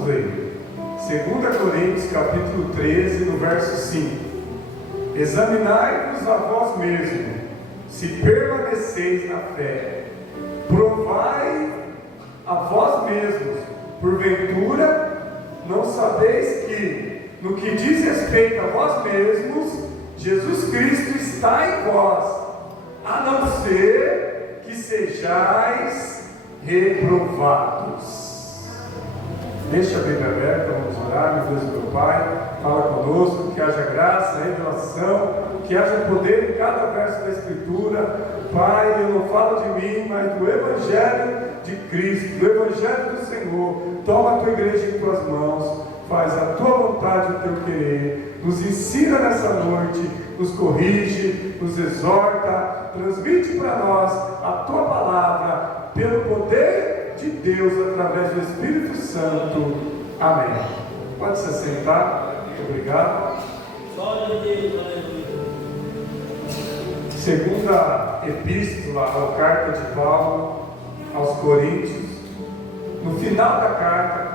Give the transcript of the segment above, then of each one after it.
Vamos ler. 2 Coríntios capítulo 13, no verso 5. Examinai-vos a vós mesmos, se permaneceis na fé. Provai a vós mesmos, porventura, não sabeis que, no que diz respeito a vós mesmos, Jesus Cristo está em vós, a não ser que sejais reprovados. Deixa a Bíblia aberta, vamos orar. Meu Deus e meu Pai, fala conosco, que haja graça, revelação, que haja poder em cada verso da Escritura. Pai, eu não falo de mim, mas do Evangelho de Cristo, do Evangelho do Senhor. Toma a tua igreja em tuas mãos, faz a tua vontade, o teu querer, nos ensina nessa noite, nos corrige, nos exorta, transmite para nós a tua palavra, pelo poder de Deus, através do Espírito Santo. Amém. Pode se sentar. Obrigado. Segunda epístola ou carta de Paulo aos Coríntios, no final da carta,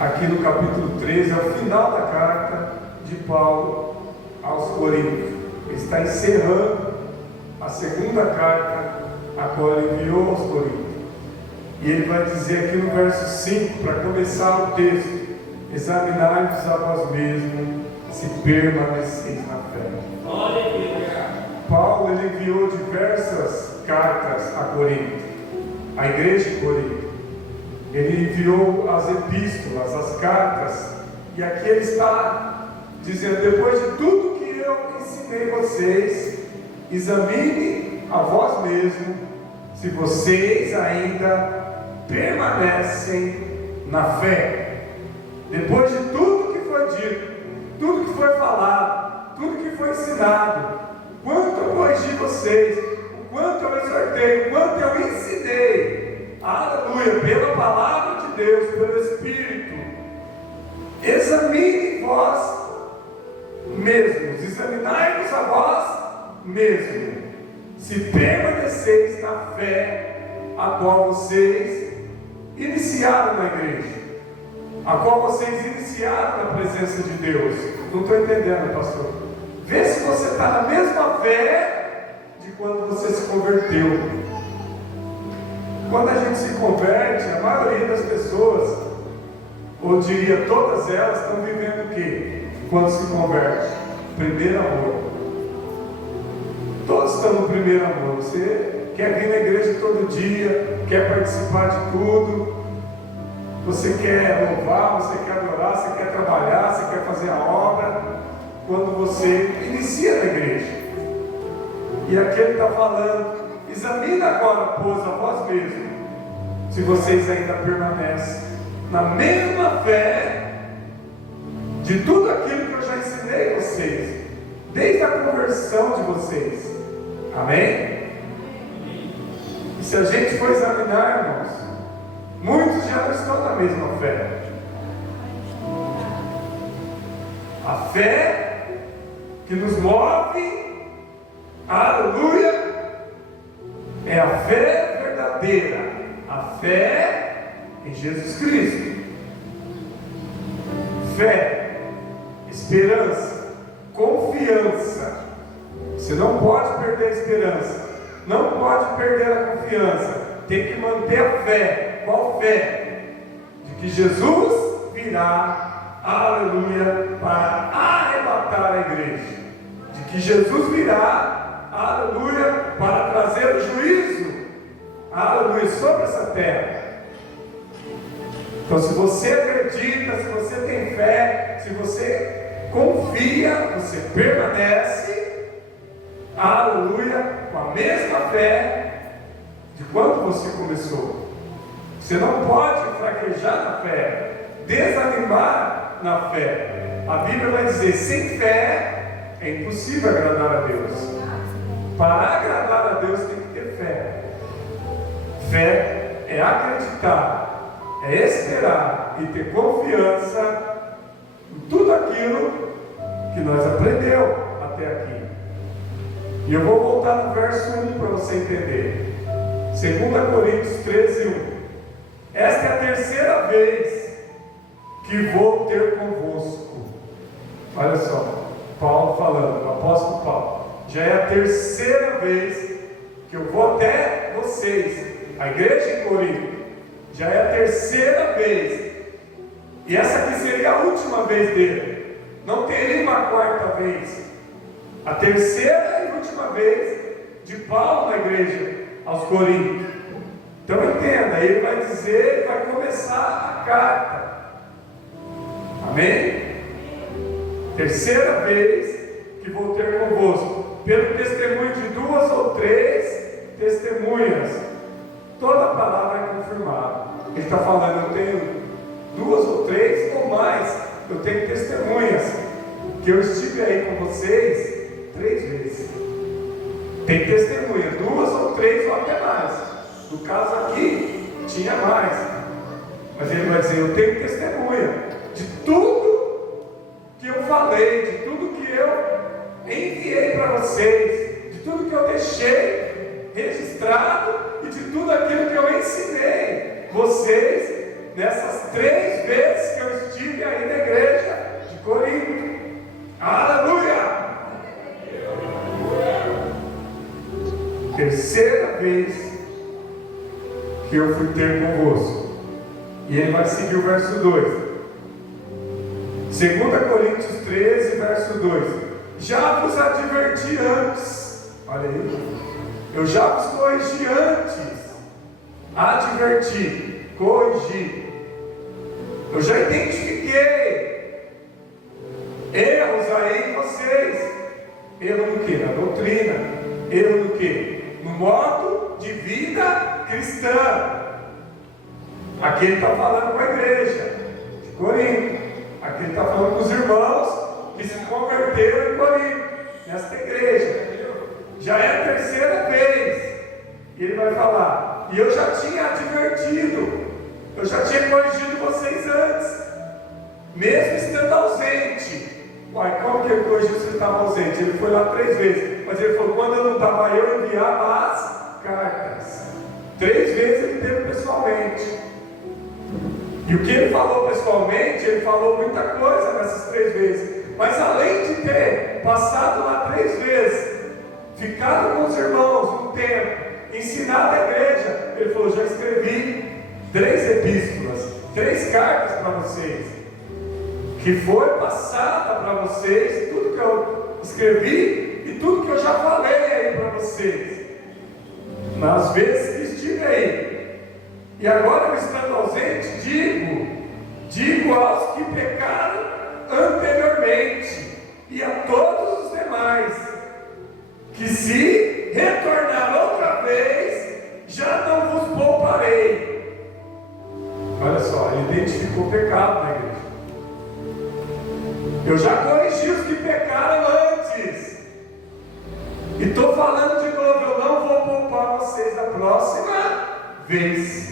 aqui no capítulo 13, é o final da carta de Paulo aos Coríntios. Ele está encerrando a segunda carta a qual ele enviou aos Coríntios. E ele vai dizer aqui no verso 5, para começar o texto: examinai-vos a vós mesmos, se permaneceis na fé. Paulo ele enviou diversas cartas a Corinto, a igreja de Corinto. Ele enviou as epístolas, as cartas, e aqui ele está dizendo: depois de tudo que eu ensinei vocês, examine a vós mesmos se vocês ainda permanecem na fé. Depois de tudo que foi dito, tudo que foi falado, tudo que foi ensinado, quanto eu corrigi vocês, o quanto eu exortei, o quanto eu ensinei, aleluia, pela palavra de Deus, pelo Espírito, examine vós mesmos, examinai-vos a vós mesmos, se permaneceis na fé a qual vocês iniciaram na igreja, a qual vocês iniciaram na presença de Deus. Não estou entendendo, pastor. Vê se você está na mesma fé de quando você se converteu. Quando a gente se converte, a maioria das pessoas, ou diria todas elas, estão vivendo o quê? Quando se converte? Primeiro amor. Todos estão no primeiro amor. Você quer vir na igreja todo dia, quer participar de tudo, você quer louvar, você quer adorar, você quer trabalhar, você quer fazer a obra, quando você inicia na igreja. E aqui ele está falando: examina agora, pois, a vós mesmos, se vocês ainda permanecem na mesma fé de tudo aquilo que eu já ensinei vocês, desde a conversão de vocês. Amém? E se a gente for examinar, irmãos, muitos já não estão na mesma fé. A fé que nos move, aleluia, é a fé verdadeira, a fé em Jesus Cristo. Fé, esperança, confiança. Você não pode perder a esperança, não pode perder a confiança, tem que manter a fé. Qual fé? De que Jesus virá, aleluia, para arrebatar a igreja, de que Jesus virá, aleluia, para trazer o juízo, aleluia, sobre essa terra. Então, se você acredita, se você tem fé, se você confia, você permanece, aleluia, com a mesma fé de quando você começou. Você não pode fraquejar na fé, desanimar na fé. A Bíblia vai dizer: sem fé é impossível agradar a Deus. Para agradar a Deus tem que ter fé. Fé é acreditar, é esperar e ter confiança em tudo aquilo que nós aprendemos até aqui. E eu vou voltar no verso 1 para você entender. 2 Coríntios 13, 1. Esta é a terceira vez que vou ter convosco. Olha só, Paulo falando, o apóstolo Paulo. Já é a terceira vez que eu vou até vocês, a igreja em Corinto. Já é a terceira vez. E essa aqui seria a última vez dele. Não teria uma quarta vez. A terceira e última vez de Paulo na igreja aos Coríntios. Então entenda, ele vai dizer, vai começar a carta. Amém? Terceira vez que vou ter convosco, pelo testemunho de 2 ou 3 testemunhas, toda a palavra é confirmada. Ele está falando, eu tenho 2 ou 3 ou mais, eu tenho testemunhas, que eu estive aí com vocês 3 vezes. Tem testemunha, 2 ou 3 ou até mais. No caso aqui, tinha mais. Mas ele vai dizer, eu tenho testemunha de tudo que eu falei, de tudo que eu enviei para vocês, de tudo que eu deixei registrado e de tudo aquilo que eu ensinei vocês nessas 3 vezes que eu estive aí na igreja de Corinto. Aleluia! Terceira vez que eu fui ter convosco. E ele vai seguir o verso 2. 2 Coríntios 13, verso 2. Já vos adverti antes. Olha aí. Eu já vos corrigi antes. Adverti, corrigi. Eu já identifiquei erros aí em vocês. Erro no que? Na doutrina. Erro no que? No modo de vida cristã. Aqui ele está falando com a igreja de Corinto. Aqui ele está falando com os irmãos que se converteram em Corinto, nesta igreja. Já é a terceira vez. E ele vai falar, e eu já tinha advertido, eu já tinha corrigido vocês antes, mesmo estando ausente. Uai, como que ele corrigiu se ele estava ausente? Ele foi lá 3 vezes, mas ele falou, quando eu não estava, eu enviava as cartas. 3 vezes ele teve pessoalmente. E o que ele falou pessoalmente, ele falou muita coisa nessas 3 vezes. Mas além de ter passado lá 3 vezes, ficado com os irmãos um tempo, ensinado a igreja, ele falou, já escrevi 3 epístolas, 3 cartas para vocês, que foi passada para vocês, tudo que eu escrevi e tudo que eu já falei aí para vocês, nas vezes que estive aí. E agora, eu estando ausente, digo aos que pecaram anteriormente e a todos os demais, que se retornar outra vez, já não vos pouparei. Olha só, ele identificou o pecado na igreja. Eu já corrigi os que pecaram antes. E estou falando de novo, eu não vou poupar vocês da próxima vez.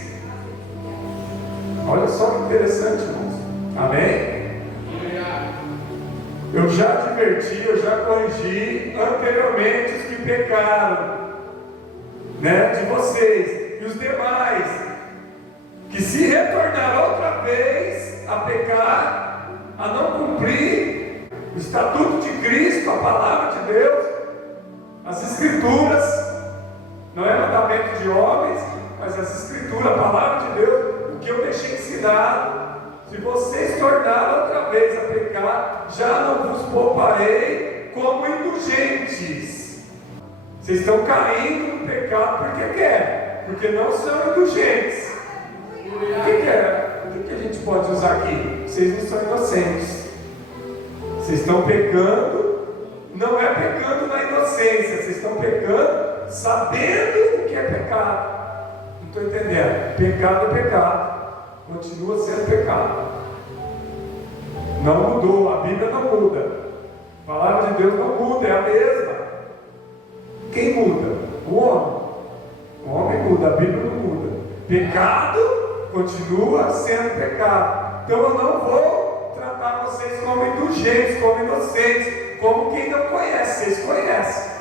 Olha só que interessante, irmãos. Amém? Eu já adverti, eu já corrigi anteriormente os que pecaram, né, de vocês e os demais, que se retornar outra vez a pecar, a não cumprir o estatuto de Cristo, a palavra de Deus, as Escrituras, não é mandamento de homens, mas as Escrituras, a palavra de Deus, o que eu deixei ensinado. Se vocês tornaram outra vez a pecar, já não vos pouparei como indulgentes. Vocês estão caindo no pecado porque quer, porque não são indulgentes. O que quer? O que a gente pode usar aqui? Vocês não são inocentes. Vocês estão pecando, não é pecando na inocência, vocês estão pecando sabendo o que é pecado. Não estou entendendo. Pecado é pecado. Continua sendo pecado. Não mudou. A Bíblia não muda. A palavra de Deus não muda. É a mesma. Quem muda? O homem. O homem muda. A Bíblia não muda. Pecado continua sendo pecado. Então eu não vou tratar vocês como indulgentes, como inocentes, como quem não conhece. Vocês conhecem.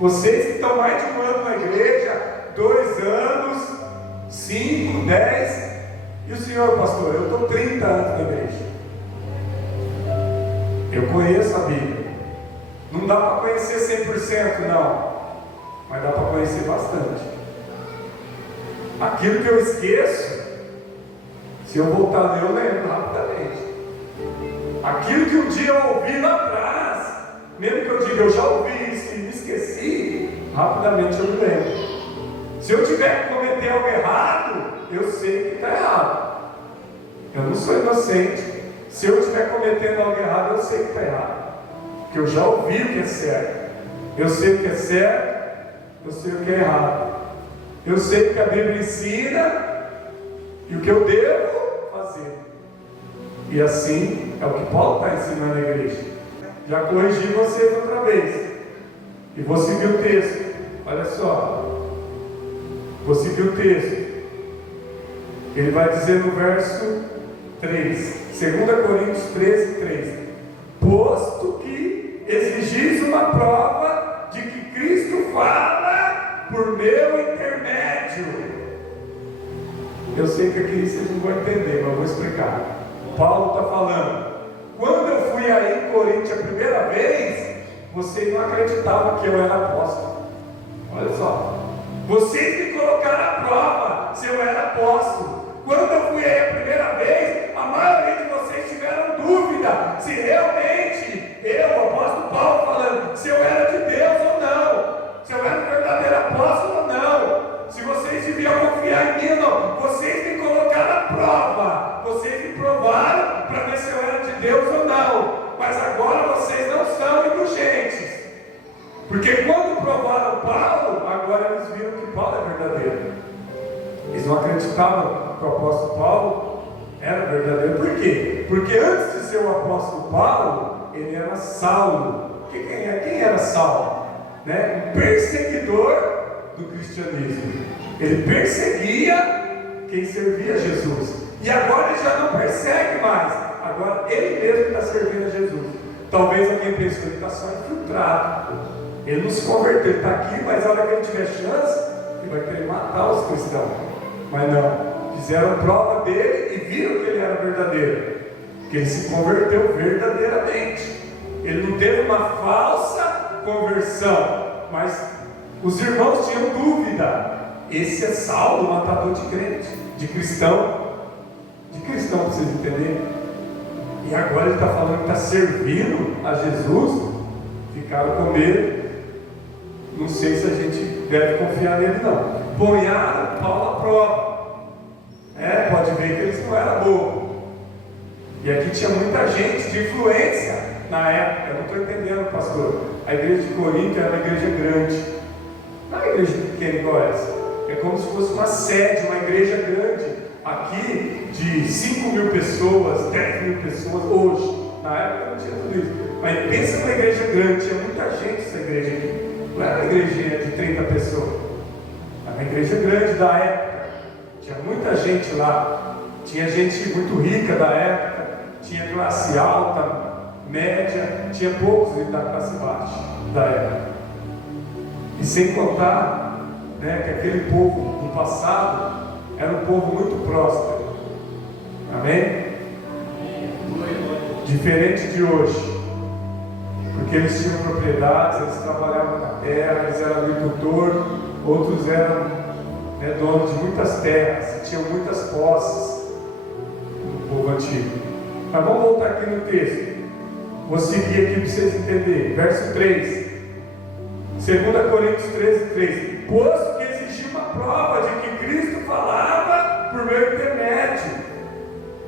Vocês que estão mais de 1 ano na igreja, 2 anos, 5, 10, E o senhor, pastor? Eu estou 30 anos na igreja. Eu conheço a Bíblia. Não dá para conhecer 100%, não. Mas dá para conhecer bastante. Aquilo que eu esqueço, se eu voltar a ler, eu lembro rapidamente. Aquilo que um dia eu ouvi lá atrás, mesmo que eu diga, eu já ouvi isso e me esqueci, rapidamente eu me lembro. Se eu tiver que cometer algo errado, eu sei que está errado. Eu não sou inocente. Se eu estiver cometendo algo errado, eu sei que está errado. Porque eu já ouvi o que é certo. Eu sei o que é certo, eu sei o que é errado. Eu sei o que a Bíblia ensina e o que eu devo fazer. E assim é o que Paulo está ensinando na igreja. Já corrigi vocês outra vez. E vou seguir o texto. Olha só. Vou seguir o texto. Ele vai dizer no verso 3. 2 Coríntios 13, 3. Posto que exigis uma prova de que Cristo fala por meu intermédio. Eu sei que aqui vocês não vão entender, mas eu vou explicar. Paulo está falando. Quando eu fui aí em Corinto a primeira vez, vocês não acreditavam que eu era apóstolo. Olha só. Vocês me colocaram à prova se eu era apóstolo. Quando eu fui aí a primeira vez, a maioria de vocês tiveram dúvida se realmente eu, o apóstolo Paulo falando, se eu era de Deus ou não, se eu era um verdadeiro apóstolo ou não, se vocês deviam confiar em mim ou não. Vocês me colocaram à prova, vocês me provaram para ver se eu era de Deus ou não, mas agora vocês não são indulgentes, porque quando provaram Paulo, agora eles viram que Paulo é verdadeiro. Eles não acreditavam que o apóstolo Paulo era verdadeiro. Por quê? Porque antes de ser o apóstolo Paulo, ele era Saulo. Quem era Saulo? Um perseguidor do cristianismo. Ele perseguia quem servia a Jesus. E agora ele já não persegue mais. Agora ele mesmo está servindo a Jesus. Talvez alguém pense que ele está só infiltrado. Ele não se converteu, ele está aqui, mas a hora que ele tiver chance, ele vai querer matar os cristãos. Mas não, fizeram prova dele e viram que ele era verdadeiro, que ele se converteu verdadeiramente. Ele não teve uma falsa conversão, mas os irmãos tinham dúvida. Esse é Saulo, matador de crente, de cristão, para vocês entenderem. E agora ele está falando que está servindo a Jesus. Ficaram com medo. Não sei se a gente deve confiar nele, não. Ponharam Paulo à prova. Pode ver que eles não eram bobos. E aqui tinha muita gente de influência na época. Eu não estou entendendo, pastor. A igreja de Corinto era uma igreja grande. Não é uma igreja pequena igual essa. É como se fosse uma sede, uma igreja grande. Aqui de 5.000 pessoas, 10.000 pessoas hoje. Na época não tinha tudo isso. Mas pensa numa igreja grande, tinha muita gente essa igreja aqui. Não era uma igrejinha de 30 pessoas. Era uma igreja grande da época. Tinha muita gente lá. Tinha gente muito rica da época. Tinha classe alta, média. Tinha poucos da classe baixa da época. E sem contar que aquele povo do passado era um povo muito próspero. Amém? Diferente de hoje. Porque eles tinham propriedades, eles trabalhavam na terra, eles eram agricultores, outros eram donos de muitas terras, e tinham muitas posses no povo antigo. Mas vamos voltar aqui no texto. Vou seguir aqui para vocês entenderem. Verso 3. 2 Coríntios 13, 3. Posto que existia uma prova de que Cristo falava por meu intermédio.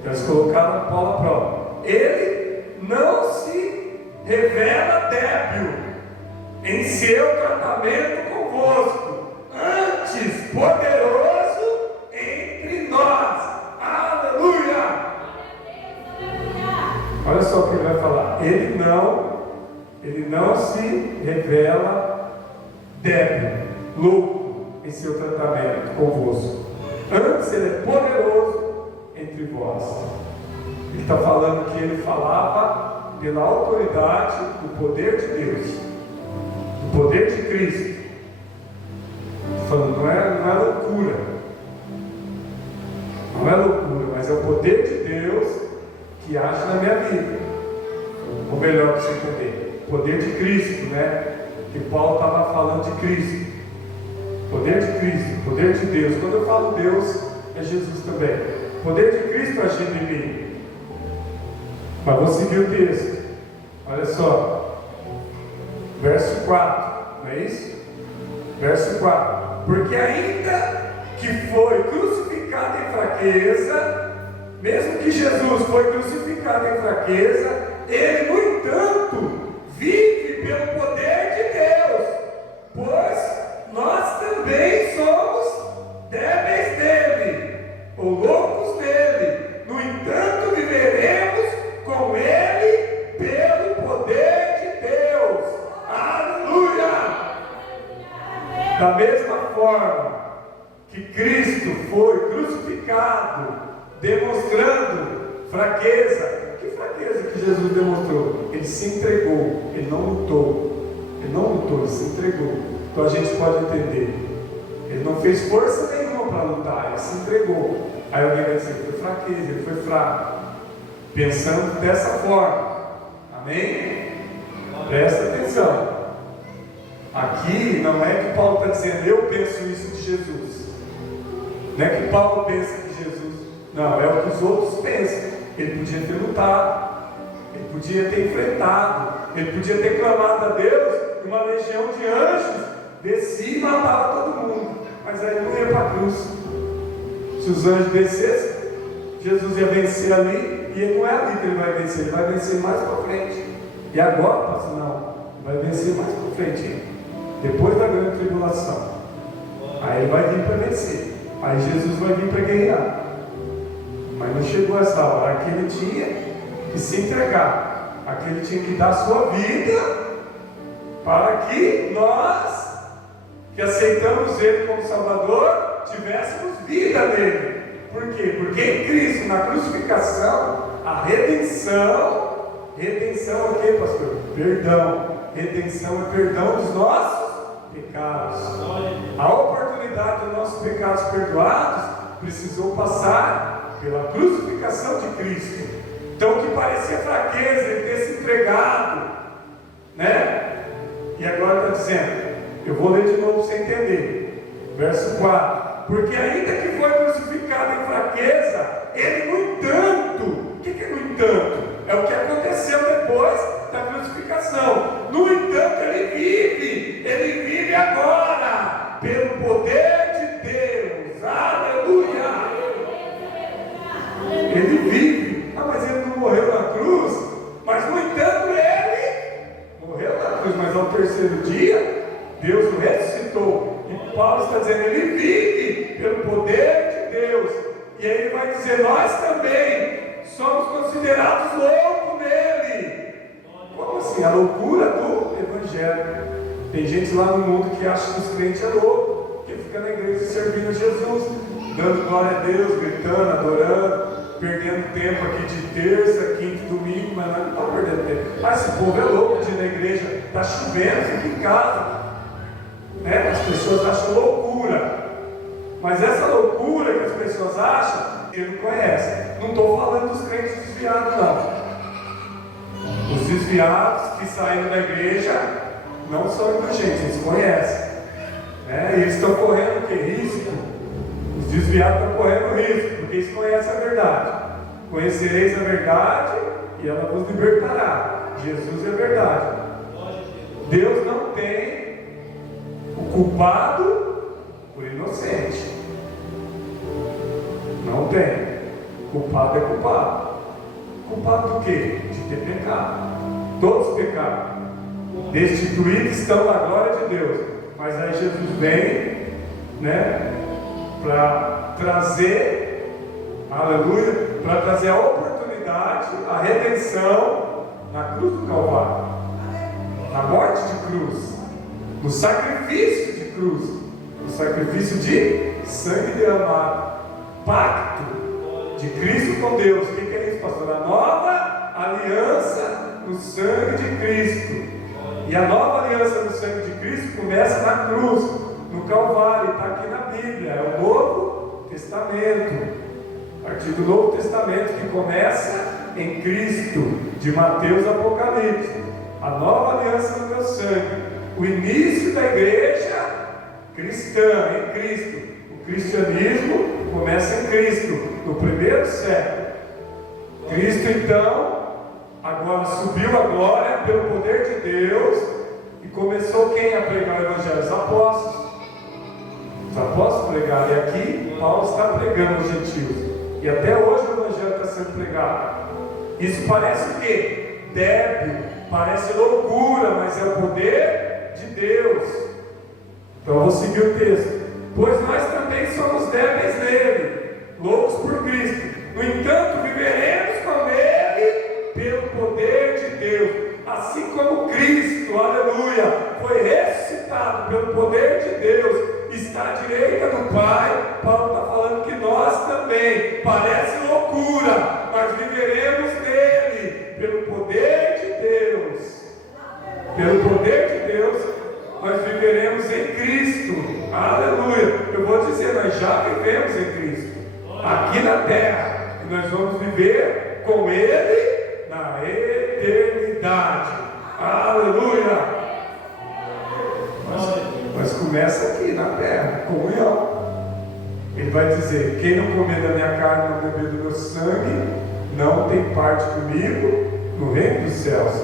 Então eles colocaram Paulo à prova. Ele não se revela débil em seu tratamento convosco, antes poderoso entre nós. Aleluia! Olha só o que ele vai falar. Ele não se revela débil, louco em seu tratamento convosco. Antes ele é poderoso entre vós. Ele está falando que ele falava pela autoridade do poder de Deus, do poder de Cristo. Falando, não é loucura. Não é loucura, poder de Deus que age na minha vida. Ou melhor para você entender, poder de Cristo, né? Que Paulo estava falando de Cristo. Poder de Cristo, poder de Deus. Quando eu falo Deus, é Jesus também. Poder de Cristo agindo em mim. Mas vou seguir o texto. Olha só. Verso 4, não é isso? Verso 4. Porque ainda que foi crucificado em fraqueza, mesmo que Jesus foi crucificado em fraqueza, ele, no entanto, vive pelo poder de Deus, pois nós também somos débeis dele, ou loucos dele. No entanto, viveremos com ele pelo poder de Deus. Aleluia! Da mesma forma que Cristo foi crucificado, demonstrando fraqueza. Que fraqueza que Jesus demonstrou? Ele se entregou, ele não lutou. Ele não lutou, ele se entregou. Então a gente pode entender. Ele não fez força nenhuma para lutar, ele se entregou. Aí alguém vai dizer que foi fraqueza, ele foi fraco. Pensando dessa forma. Amém? Presta atenção. Aqui não é que Paulo está dizendo, eu penso isso de Jesus. Não é que Paulo pensa de Jesus. Não, é o que os outros pensam. Ele podia ter lutado, ele podia ter enfrentado, ele podia ter clamado a Deus, e uma legião de anjos descia e matava todo mundo. Mas aí não ia para a cruz. Se os anjos descessem, Jesus ia vencer ali, e ele não é ali que ele vai vencer mais para frente. E agora, pastor, não, vai vencer mais para frente, depois da grande tribulação. Aí ele vai vir para vencer. Aí Jesus vai vir para guerrear. Mas não chegou essa hora. Aqui ele tinha que se entregar. Aqui ele tinha que dar a sua vida para que nós, que aceitamos ele como Salvador, tivéssemos vida nele. Por quê? Porque em Cristo, na crucificação, a redenção é o que, pastor? Perdão. Redenção é perdão dos nossos pecados. A oportunidade dos nossos pecados perdoados precisou passar pela crucificação de Cristo. Então o que parecia fraqueza, ele ter se entregado, né? E agora está dizendo, eu vou ler de novo para você entender. Verso 4. Porque ainda que foi crucificado em fraqueza, ele no entanto, o que é no entanto? É o que aconteceu depois da crucificação. No entanto, ele vive agora, pelo poder de Deus. Aleluia! Ele vive. Ah, mas ele não morreu na cruz. Mas no entanto, ele morreu na cruz. Mas ao terceiro dia, Deus o ressuscitou. E Paulo está dizendo, ele vive pelo poder de Deus. E aí ele vai dizer, nós também somos considerados loucos nele. Como assim? A loucura do Evangelho. Tem gente lá no mundo que acha que os crentes é louco, que fica na igreja servindo a Jesus, dando glória a Deus, gritando, adorando, perdendo tempo aqui de terça, quinta e domingo, mas não está perdendo tempo. Ah, esse povo é louco de ir na igreja, está chovendo, fica em casa. Né? As pessoas acham loucura. Mas essa loucura que as pessoas acham, ele não conhece. Não estou falando dos crentes desviados, não. Os desviados que saíram da igreja não são indulgentes, eles conhecem. Né? E eles estão correndo que risco? Os desviados estão correndo risco, porque eles conhecem a verdade. Conhecereis a verdade e ela vos libertará. Jesus é a verdade. Deus não tem o culpado por inocente. Não tem. Culpado é culpado. Culpado do quê? De ter pecado. Todos pecaram. Destituídos estão na glória de Deus. Mas aí Jesus vem, né, para trazer, aleluia, para trazer a oportunidade, a redenção na cruz do Calvário, na morte de cruz, no sacrifício de cruz, no sacrifício de sangue derramado, pacto de Cristo com Deus. O que é isso, pastor? A nova aliança no sangue de Cristo. E a nova aliança no sangue de Cristo começa na cruz, no Calvário, está aqui na Bíblia, é o Novo Testamento. A partir do Novo Testamento Testamento, que começa em Cristo, de Mateus a Apocalipse. A nova aliança no meu sangue. O início da igreja cristã, em Cristo. O cristianismo começa em Cristo, no primeiro século. Cristo, então, agora subiu a glória pelo poder de Deus e começou quem a pregar o Evangelho? Os apóstolos. Os apóstolos pregaram, e aqui Paulo está pregando aos gentios. E até hoje o Evangelho está sendo pregado. Isso parece o quê? Débil, parece loucura, mas é o poder de Deus. Então eu vou seguir o texto. Pois nós também somos débeis nele, loucos por Cristo. No entanto, viveremos com ele pelo poder de Deus. Assim como Cristo, aleluia, foi ressuscitado pelo poder de Deus, está à direita do Pai. Paulo está falando que nós também, parece loucura, mas viveremos nele, pelo poder de Deus. Pelo poder de Deus, nós viveremos em Cristo. Aleluia. Eu vou dizer, nós já vivemos em Cristo, aqui na terra, e nós vamos viver com Ele na eternidade. Aleluia. Mas começa aqui na terra, comunhão. Ele vai dizer: quem não comer da minha carne, não beber do meu sangue, não tem parte comigo no reino dos céus.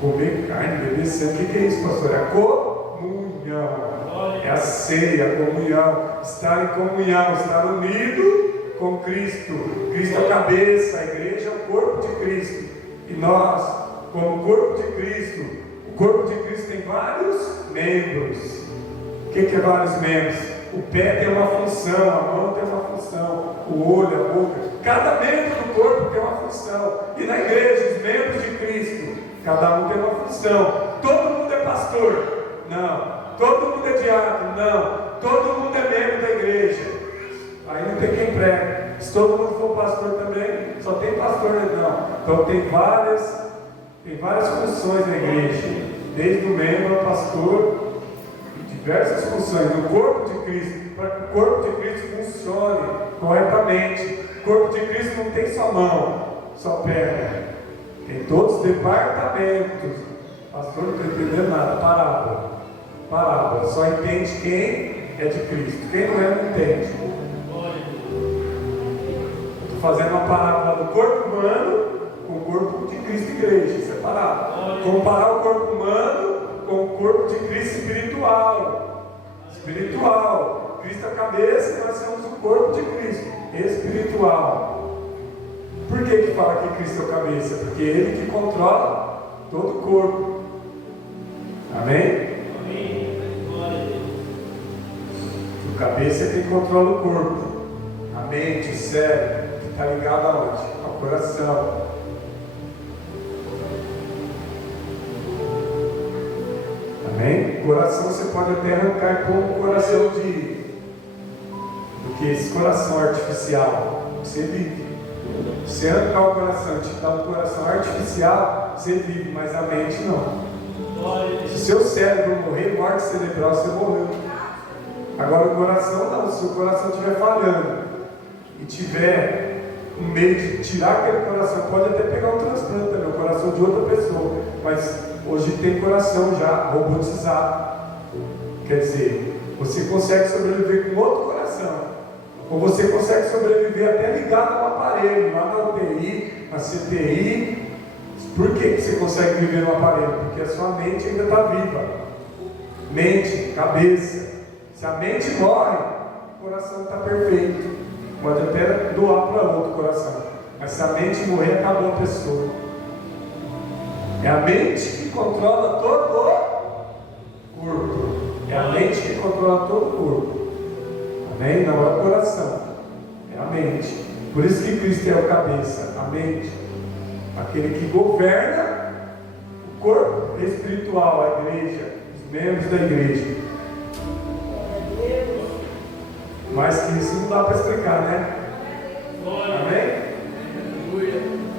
Comer carne, beber sangue, o que é isso, pastor? É a comunhão. É a ceia, a comunhão. Estar em comunhão, estar unido com Cristo. Cristo é a cabeça, a igreja é o corpo de Cristo. E nós, como corpo de Cristo, o corpo de Cristo tem vários membros. O que é vários membros? O pé tem uma função, a mão tem uma função, o olho, a boca. Cada membro do corpo tem uma função. E na igreja, os membros de Cristo, cada um tem uma função. Todo mundo é pastor? Não. Todo mundo é diácono? Não. Todo mundo é membro da igreja? Aí não tem quem prega. Se todo mundo for pastor também, só tem pastor, não. Então tem várias funções na igreja. Desde o membro ao pastor, diversas funções no corpo de Cristo, para que o corpo de Cristo funcione corretamente. O corpo de Cristo não tem só mão, só perna, tem todos os departamentos. Pastor não está entendendo nada. Parábola, só entende quem é de Cristo, quem não é, não entende. Estou fazendo uma parábola do corpo humano com o corpo de Cristo igreja, separado. Comparar o corpo humano com o corpo de Cristo espiritual. Cristo é a cabeça e nós somos o corpo de Cristo espiritual. Por que fala que Cristo é a cabeça? Porque é Ele que controla todo o corpo. Amém? O cabeça é quem controla o corpo. A mente, o cérebro, que está ligado aonde? Ao coração. Amém? Coração você pode até arrancar e pôr um coração do que esse coração artificial. Você vive. Você arrancar o coração, te dar um coração artificial, você vive, mas a mente não. Se o seu cérebro morrer, morte cerebral, você morreu. Agora o coração não. Se o coração estiver falhando e tiver um meio de tirar aquele coração, pode até pegar um transplante também, o coração de outra pessoa, mas hoje tem coração já robotizado. Quer dizer, você consegue sobreviver com outro coração, ou você consegue sobreviver até ligado a um aparelho, lá na UTI, na CTI. Por que você consegue viver no aparelho? Porque a sua mente ainda está viva. Mente, cabeça. Se a mente morre, o coração está perfeito. Pode até doar para outro coração. Mas se a mente morrer, acabou a pessoa. É a mente que controla todo o corpo. É a mente que controla todo o corpo. Amém? Não é o coração. É a mente. Por isso que Cristo é o cabeça. A mente. Aquele que governa o corpo espiritual, a igreja, os membros da igreja. Mas que isso não dá para explicar, né? Amém?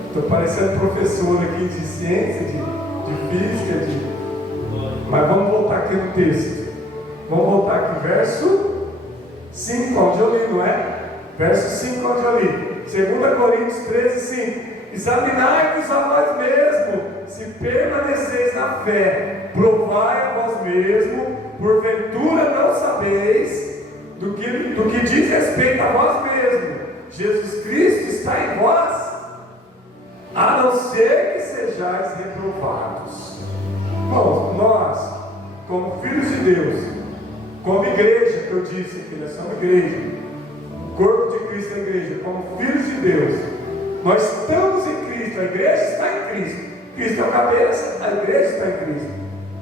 Estou parecendo professor aqui de ciência, de física, mas vamos voltar aqui no texto. Vamos voltar aqui, verso 5, onde eu li, não é? Verso 5, onde eu li. 2 Coríntios 13, 5. Examinai-vos a vós mesmos, se permaneceis na fé, provai a vós mesmos, porventura não sabeis do que diz respeito a vós mesmos. Jesus Cristo está em vós, a não ser que sejais reprovados. Bom, nós, como filhos de Deus, como igreja, que eu disse que nós somos igreja, o corpo de Cristo é a igreja, como filhos de Deus, nós estamos em Cristo, a igreja está em Cristo, Cristo é a cabeça, a igreja está em Cristo.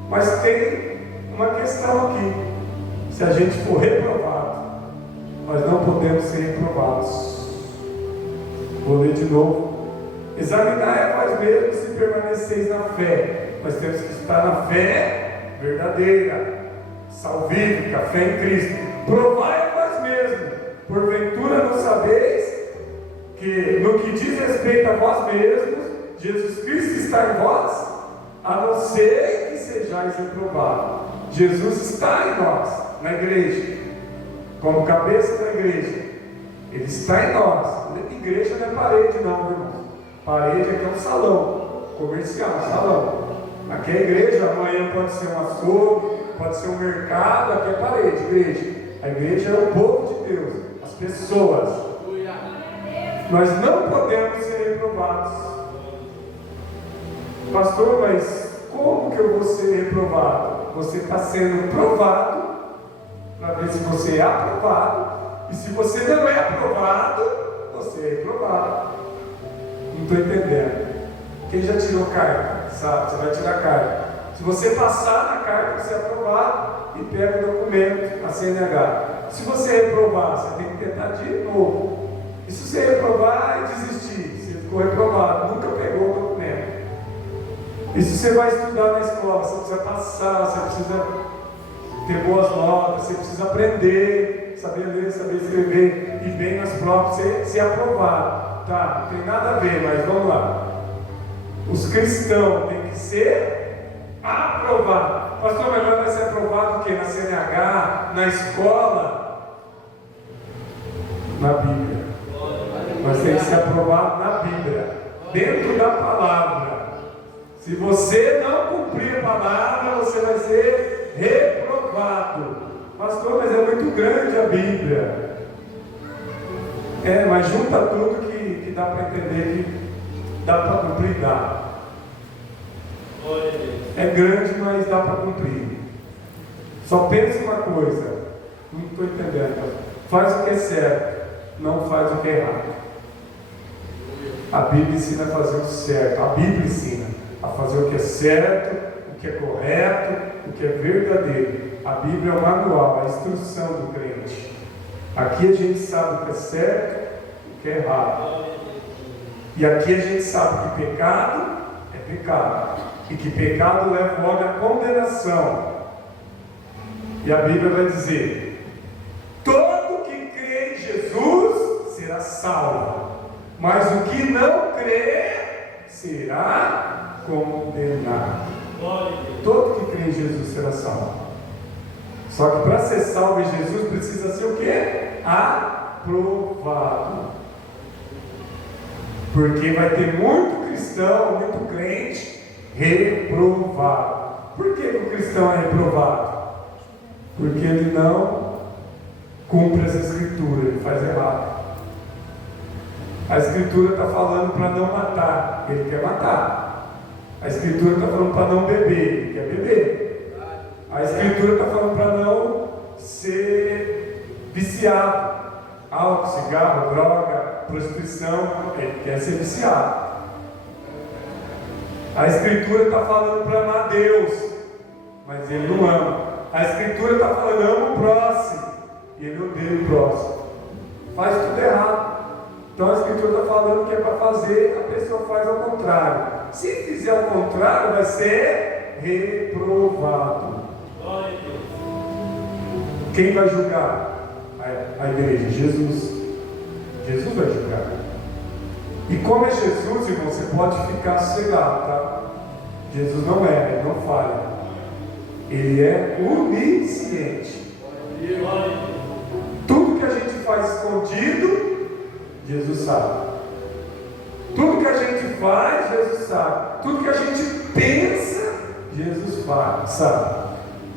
Mas tem uma questão aqui: se a gente for reprovado, nós não podemos ser reprovados. Vou ler de novo. Examinai a vós mesmos se permaneceis na fé. Nós temos que estar na fé verdadeira, salvífica, fé em Cristo. Provai a vós mesmos, porventura não sabeis que no que diz respeito a vós mesmos, Jesus Cristo está em vós, a não ser que sejais reprovados. Jesus está em nós, na igreja, como cabeça da igreja. Ele está em nós. Igreja não é parede não, irmãos. Parede aqui é um salão comercial, um salão. Aqui é igreja, amanhã pode ser um açougue, pode ser um mercado, aqui é parede, igreja. A igreja é o povo de Deus, as pessoas. Nós não podemos ser reprovados. Pastor, mas como que eu vou ser reprovado? Você está sendo provado para ver se você é aprovado. E se você não é aprovado, você é reprovado. Não estou entendendo. Quem já tirou carta, sabe? Você vai tirar carta. Se você passar na carta, você é aprovado e pega o documento, a CNH. Se você reprovar, você tem que tentar de novo. E se você reprovar e desistir, você ficou reprovado, nunca pegou o documento. E se você vai estudar na escola, você precisa passar, você precisa ter boas notas, você precisa aprender, saber ler, saber escrever, e bem nas provas, você ser aprovado. Tá, não tem nada a ver, mas vamos lá. Os cristãos têm que ser aprovados. Pastor, mas vai ser aprovado o quê? Na CNH, na escola? Na Bíblia. Mas tem que ser aprovado na Bíblia, dentro da palavra. Se você não cumprir a palavra, você vai ser reprovado. Pastor, mas é muito grande a Bíblia. Mas junta tudo que dá para entender que dá para cumprir, dá. É grande, mas dá para cumprir. Só pensa uma coisa, não estou entendendo. Faz o que é certo, não faz o que é errado. A Bíblia ensina a fazer o certo. A Bíblia ensina a fazer o que é certo, o que é correto, o que é verdadeiro. A Bíblia é o manual, a instrução do crente. Aqui a gente sabe o que é certo, o que é errado. E aqui a gente sabe que pecado é pecado. E que pecado leva logo à condenação. E a Bíblia vai dizer: todo que crê em Jesus será salvo, mas o que não crê será condenado. Todo que crê em Jesus será salvo. Só que para ser salvo em Jesus precisa ser o quê? Aprovado. Porque vai ter muito cristão, muito crente reprovado. Por que o cristão é reprovado? Porque ele não cumpre as escrituras, ele faz errado. A escritura está falando para não matar, ele quer matar. A escritura está falando para não beber, ele quer beber. A escritura está falando para não ser viciado. Álcool, cigarro, droga, prostituição, ele quer ser viciado. A escritura está falando para amar Deus, mas ele não ama. A escritura está falando, ama o próximo, e ele odeia o próximo. Faz tudo errado. Então a escritura está falando que é para fazer, a pessoa faz ao contrário. Se fizer ao contrário, vai ser reprovado. Quem vai julgar a igreja? Jesus. Jesus vai julgar. E como é Jesus, irmão, você pode ficar sossegado, tá? Jesus não ele não falha. Ele é onisciente. Tudo que a gente faz escondido, Jesus sabe. Tudo que a gente faz, Jesus sabe. Tudo que a gente pensa, Jesus faz, sabe.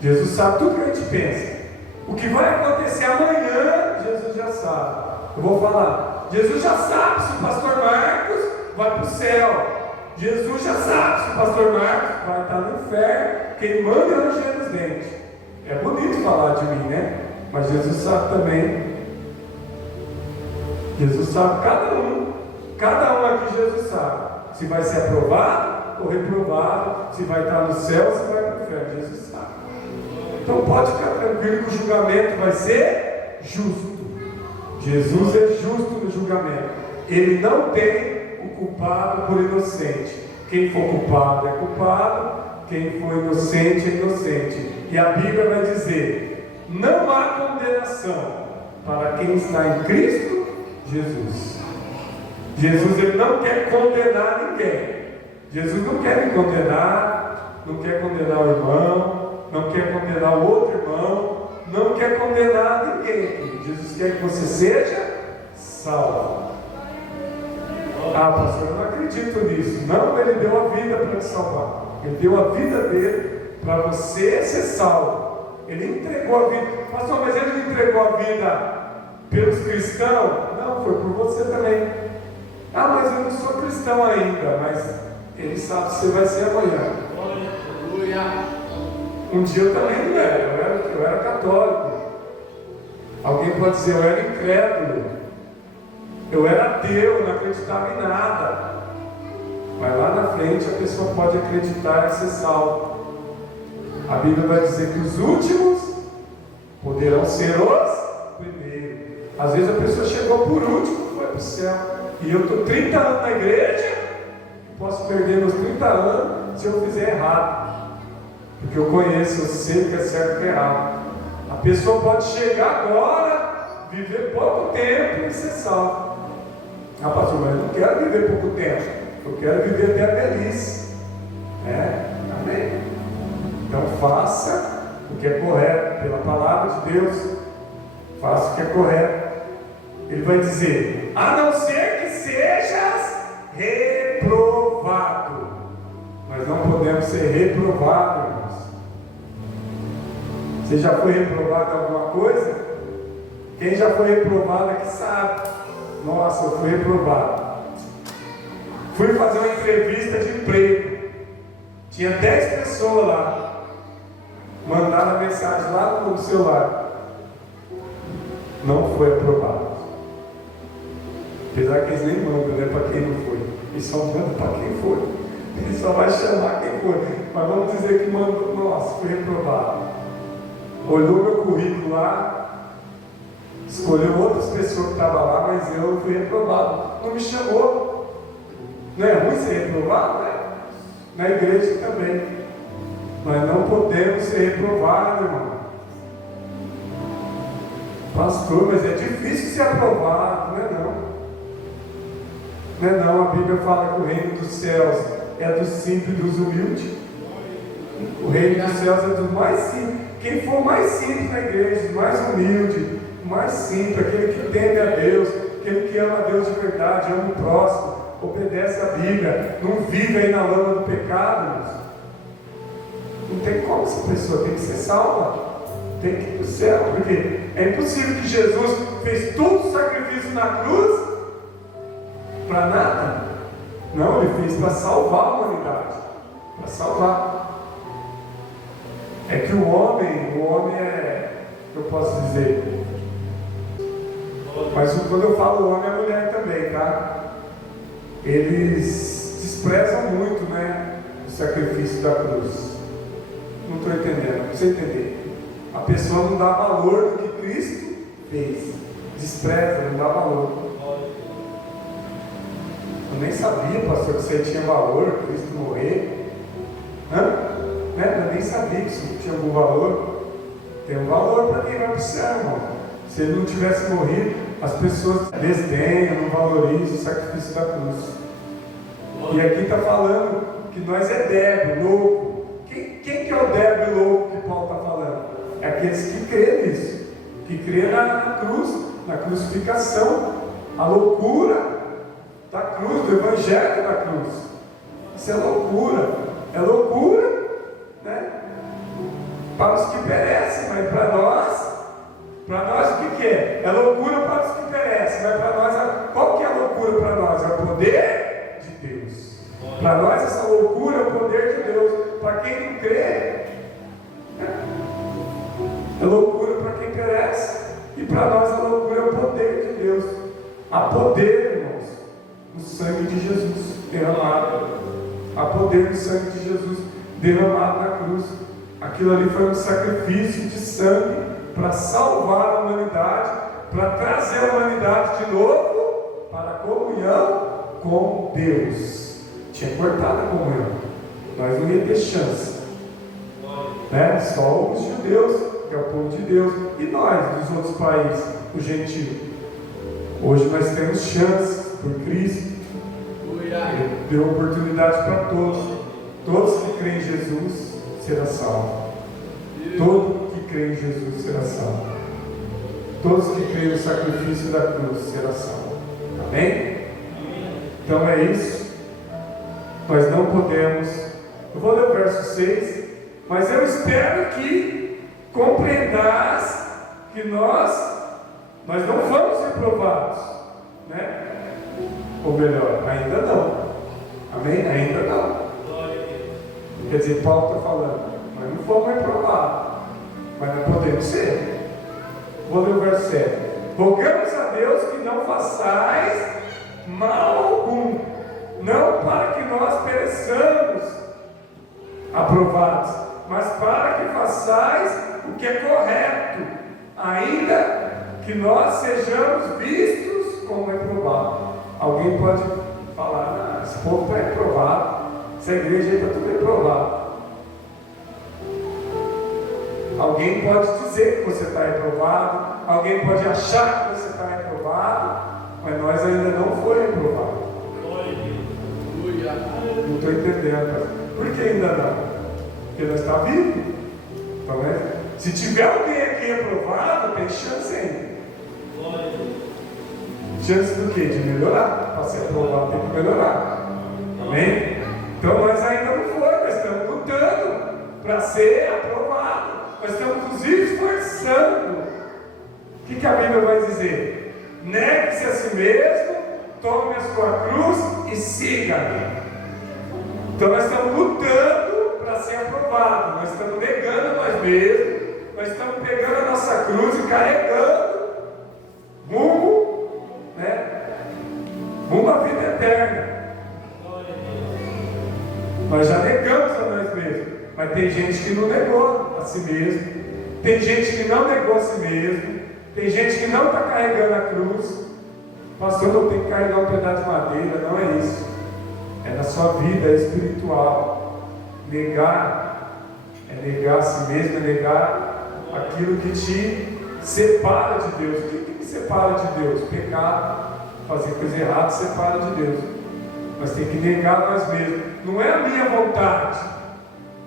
Jesus sabe tudo que a gente pensa. O que vai acontecer amanhã, Jesus já sabe. Eu vou falar. Jesus já sabe se o pastor Marcos vai para o céu. Jesus já sabe se o pastor Marcos vai estar no inferno, queimando e rangendo os dentes. É bonito falar de mim, né? Mas Jesus sabe também. Jesus sabe cada um. Cada um aqui Jesus sabe. Se vai ser aprovado ou reprovado, se vai estar no céu ou se vai para o inferno. Jesus sabe. Então pode ficar tranquilo que o julgamento vai ser justo. Jesus é justo no julgamento. Ele não tem o culpado por inocente. Quem for culpado é culpado, quem for inocente é inocente. E a Bíblia vai dizer: não há condenação para quem está em Cristo Jesus. Jesus, ele não quer condenar ninguém. Jesus não quer me condenar, não quer condenar o irmão, não quer condenar o outro irmão, não quer condenar ninguém. Jesus quer que você seja salvo. Ah, pastor, eu não acredito nisso. Não, ele deu a vida para te salvar. Ele deu a vida dele para você ser salvo. Ele entregou a vida. Pastor, mas ele não entregou a vida pelos cristãos? Não, foi por você também. Ah, mas eu não sou cristão ainda. Mas ele sabe se você vai ser amanhã. Um dia eu também não era. Eu era católico. Alguém pode dizer, eu era incrédulo. Eu era ateu, não acreditava em nada. Mas lá na frente a pessoa pode acreditar e ser salvo. A Bíblia vai dizer que os últimos poderão ser os primeiros. Às vezes a pessoa chegou por último e foi para o céu. E eu estou 30 anos na igreja, posso perder meus 30 anos se eu fizer errado. Porque eu conheço, eu sei que é certo e que é errado. A pessoa pode chegar agora, viver pouco tempo e ser salvo. Ah, pastor, mas eu não quero viver pouco tempo. Eu quero viver até a velhice. Amém? Então faça o que é correto, pela palavra de Deus. Faça o que é correto. Ele vai dizer: a não ser que sejas reprovado. Nós não podemos ser reprovados, irmãos. Você já foi reprovado em alguma coisa? Quem já foi reprovado aqui sabe. Nossa, eu fui reprovado. Fui fazer uma entrevista de emprego. Tinha 10 pessoas lá. Mandaram a mensagem lá no celular. Não foi aprovado. Apesar que eles nem mandam, né, para quem não foi. Eles só mandam para quem foi. Ele só vai chamar quem foi. Mas vamos dizer que mandou. Nossa, fui reprovado. Olhou meu currículo lá, escolheu outras pessoas que estavam lá, mas eu fui reprovado. Não me chamou. Não é ruim ser reprovado, né? Na igreja também. Nós não podemos ser reprovados, irmão. Pastor, mas é difícil ser aprovado, não é não? Não é não, a Bíblia fala que o reino dos céus é dos simples e dos humildes. O reino dos céus é dos mais simples. Quem for mais simples na igreja, mais humilde, mais simples, aquele que teme a Deus, aquele que ama a Deus de verdade, ama o próximo, obedece a Bíblia, não vive aí na lama do pecado. Não tem como essa pessoa, tem que ser salva, tem que ir para o céu, porque é impossível que Jesus fez todo o sacrifício na cruz para nada. Não, ele fez para salvar a humanidade, para salvar. É que o homem é, eu posso dizer, mas quando eu falo homem, é mulher também, tá? Eles desprezam muito, né, o sacrifício da cruz. Não estou entendendo, não precisa entender. A pessoa não dá valor do que Cristo fez, despreza, não dá valor. Eu nem sabia, pastor, que isso aí tinha valor, Cristo morrer. Eu nem sabia que isso tinha algum valor. Tem um valor para quem vai para o céu, irmão. Se ele não tivesse morrido, as pessoas desdenham, não valorizam o sacrifício da cruz. E aqui está falando que nós é débil, louco. Quem que é o débil louco que Paulo está falando? É aqueles que crêem nisso, que crêem na cruz, na crucificação, a loucura da cruz, do Evangelho da cruz. Isso é loucura. É loucura, né? Para os que perecem, mas para nós o que é? É loucura para os que perecem, mas para nós, qual que é a loucura para nós? É o poder de Deus. Para nós essa loucura é o poder de Deus. Para quem não crê, é loucura para quem perece. E para nós a loucura é o poder de Deus. Há poder, irmãos, no sangue de Jesus derramado. Há poder no sangue de Jesus derramado na cruz. Aquilo ali foi um sacrifício de sangue para salvar a humanidade, para trazer a humanidade de novo para a comunhão com Deus. Tinha cortado a comunhão. Nós não ia ter chance, né? Só os judeus, que é o povo de Deus, e nós, dos outros países, o gentio. Hoje nós temos chance por Cristo. Ele deu oportunidade para todos. Todos que creem em Jesus será salvo. Todo que crê em Jesus será salvo. Todos que creem no sacrifício da cruz será salvo. Amém? Então é isso. Nós não podemos. Eu vou ler o verso 6. Mas eu espero que compreendas que nós não vamos reprovados, né? Ou melhor, ainda não. Amém? Ainda não. Quer dizer, Paulo está falando, nós não fomos reprovados, mas não podemos ser. Vou ler o verso 7. Rogamos a Deus que não façais mal algum, não para que nós pereçamos aprovados, mas para que façais o que é correto, ainda que nós sejamos vistos como reprovados. Alguém pode falar, esse povo está reprovado, essa igreja está tudo reprovado. Alguém pode dizer que você está reprovado, alguém pode achar que você está reprovado, mas nós ainda não fomos reprovados. Não estou entendendo, por que ainda não? Porque nós estamos vivos. Então, se tiver alguém aqui reprovado, tem chance ainda. Chance do quê? De melhorar. Para ser aprovado tem que melhorar. Amém? Então nós ainda não fomos, nós estamos lutando para ser aprovado. Nós estamos nos esforçando. O que a Bíblia vai dizer? Negue-se a si mesmo, tome a sua cruz e siga-me. Então nós estamos lutando para ser aprovado. Nós estamos negando nós mesmos. Nós estamos pegando a nossa cruz e carregando rumo, né? Rumo à vida eterna. Nós já negamos a nós mesmos, mas tem gente que não negou a si mesmo, tem gente que não negou a si mesmo, tem gente que não está carregando a cruz. Pastor, eu tenho que carregar um pedaço de madeira. Não é isso. É na sua vida espiritual. Negar é negar a si mesmo, é negar aquilo que te separa de Deus. O que me separa de Deus? Pecado. Fazer coisa errada separa de Deus. Mas tem que negar nós mesmos. Não é a minha vontade.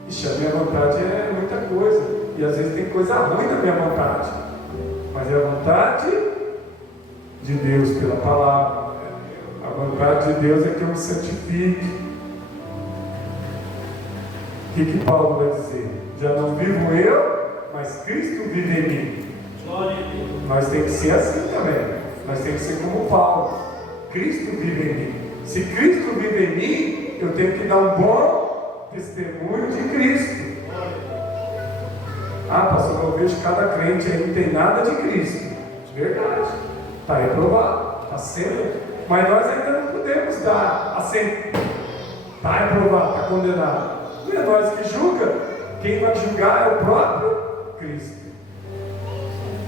Ixi, a minha vontade é muita coisa. E às vezes tem coisa ruim na minha vontade. Mas é a vontade de Deus pela palavra. A vontade de Deus é que eu me santifique. O que Paulo vai dizer? Já não vivo eu, mas Cristo vive em mim. Nós temos que ser assim também. Nós temos que ser como Paulo. Cristo vive em mim. Se Cristo vive em mim, eu tenho que dar um bom testemunho de Cristo. Ah, pastor, eu vejo cada crente aí não tem nada de Cristo. Verdade. Está reprovado. Está sendo. Mas nós ainda não podemos dar assim. Está reprovado, está condenado. Não é nós que julga. Quem vai julgar é o próprio Cristo.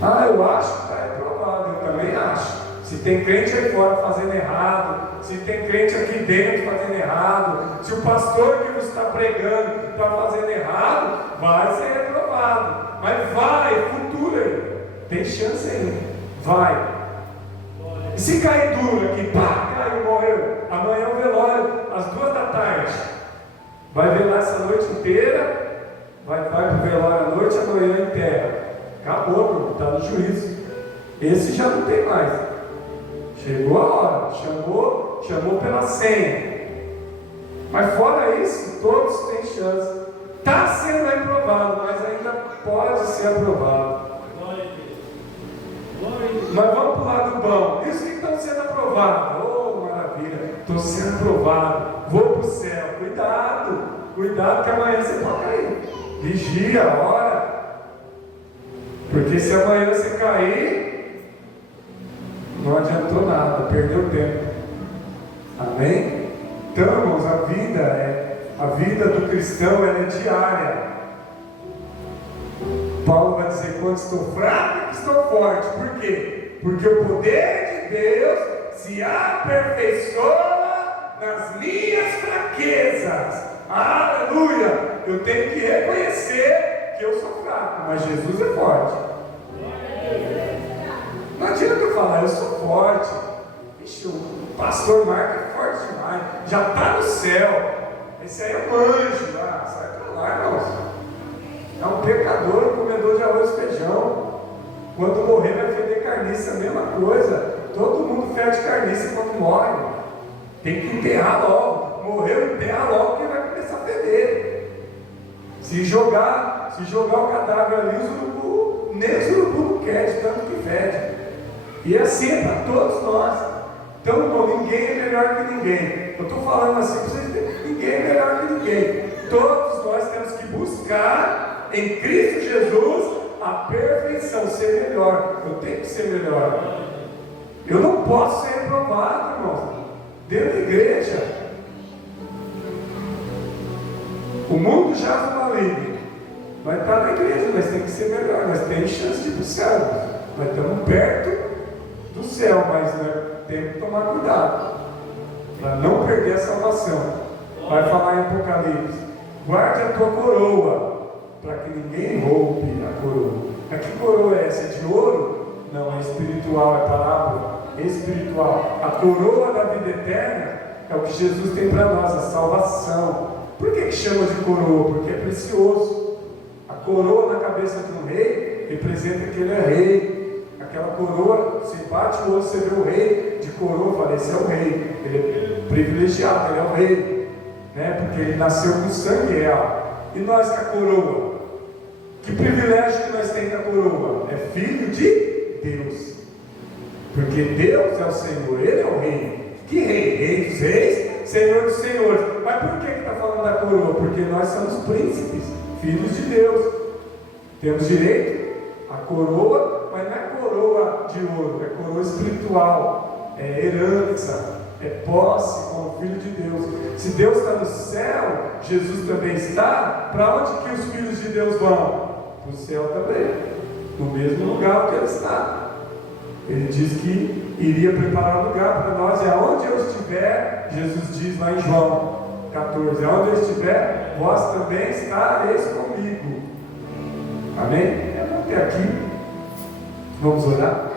Ah, eu acho que está reprovado. Eu também acho. Se tem crente aí fora fazendo errado, se tem crente aqui dentro fazendo errado, se o pastor que você está pregando está fazendo errado, vai ser reprovado. Mas vai, futuro aí. Tem chance ainda. Vai. E se cair duro aqui, pá, caiu, morreu. Amanhã é o velório, às 2h. Vai velar essa noite inteira, vai para o velório à noite, amanhã enterra. Acabou, está no juízo. Esse já não tem mais. Chegou a hora, chamou pela senha. Mas fora isso, todos têm chance. Está sendo reprovado, mas ainda pode ser aprovado. Mas vamos para o lado bom. Isso que estão sendo aprovados. Oh, maravilha. Estou sendo aprovado. Vou para o céu. Cuidado que amanhã você pode cair. Vigia, ora. Porque se amanhã você cair, não adiantou nada, perdeu tempo. Amém? Então, irmãos, a vida do cristão ela é diária. Paulo vai dizer: quando estou fraco, estou forte. Por quê? Porque o poder de Deus se aperfeiçoa nas minhas fraquezas. Aleluia! Eu tenho que reconhecer que eu sou fraco, mas Jesus é forte. Não adianta eu falar, eu sou forte. Ixi, o pastor Marco é forte demais, já está no céu. Esse aí é um anjo lá, sai para lá, irmãos. É um pecador, um comedor de arroz e feijão. Quando morrer vai feder carniça, a mesma coisa. Todo mundo fede carniça quando morre. Tem que enterrar logo. Morreu, enterra logo, porque vai começar a feder. Se jogar o cadáver ali, nem os urubu não quer, de tanto que fede. E assim é para todos nós. Então, irmão, ninguém é melhor que ninguém. Eu estou falando assim para vocês verem: ninguém é melhor que ninguém. Todos nós temos que buscar em Cristo Jesus a perfeição, ser melhor. Eu tenho que ser melhor. Eu não posso ser reprovado, irmão, dentro da igreja. O mundo jaz no maligno. Nós estamos na igreja, nós temos que ser melhor. Nós temos chance de ir para o céu. Nós estamos perto do céu, mas nós temos que tomar cuidado para não perder a salvação. Vai falar em Apocalipse: guarde a tua coroa, para que ninguém roube a coroa. A que coroa é essa? É de ouro? Não, é espiritual, é parábola espiritual. A coroa da vida eterna é o que Jesus tem para nós, a salvação. Por que chama de coroa? Porque é precioso. A coroa na cabeça de um rei representa que ele é rei. Aquela coroa, se bate o olho, você vê o rei de coroa, fala: esse é o rei. Ele é privilegiado, ele é o rei, né? Porque ele nasceu com sangue real. E nós com a coroa, que privilégio que nós temos com a coroa? É filho de Deus. Porque Deus é o Senhor, Ele é o rei. Que rei? Rei dos reis, Senhor dos senhores. Mas por que está falando da coroa? Porque nós somos príncipes, filhos de Deus. Temos direito à coroa, mas não é coroa de ouro, é coroa espiritual, é herança, é posse como filho de Deus. Se Deus está no céu, Jesus também está. Para onde que os filhos de Deus vão? Para o céu também, no mesmo lugar que Ele está. Ele diz que iria preparar lugar para nós, e aonde eu estiver, Jesus diz lá em João 14: aonde eu estiver, vós também estareis comigo. Amém? Até aqui. Vamos orar?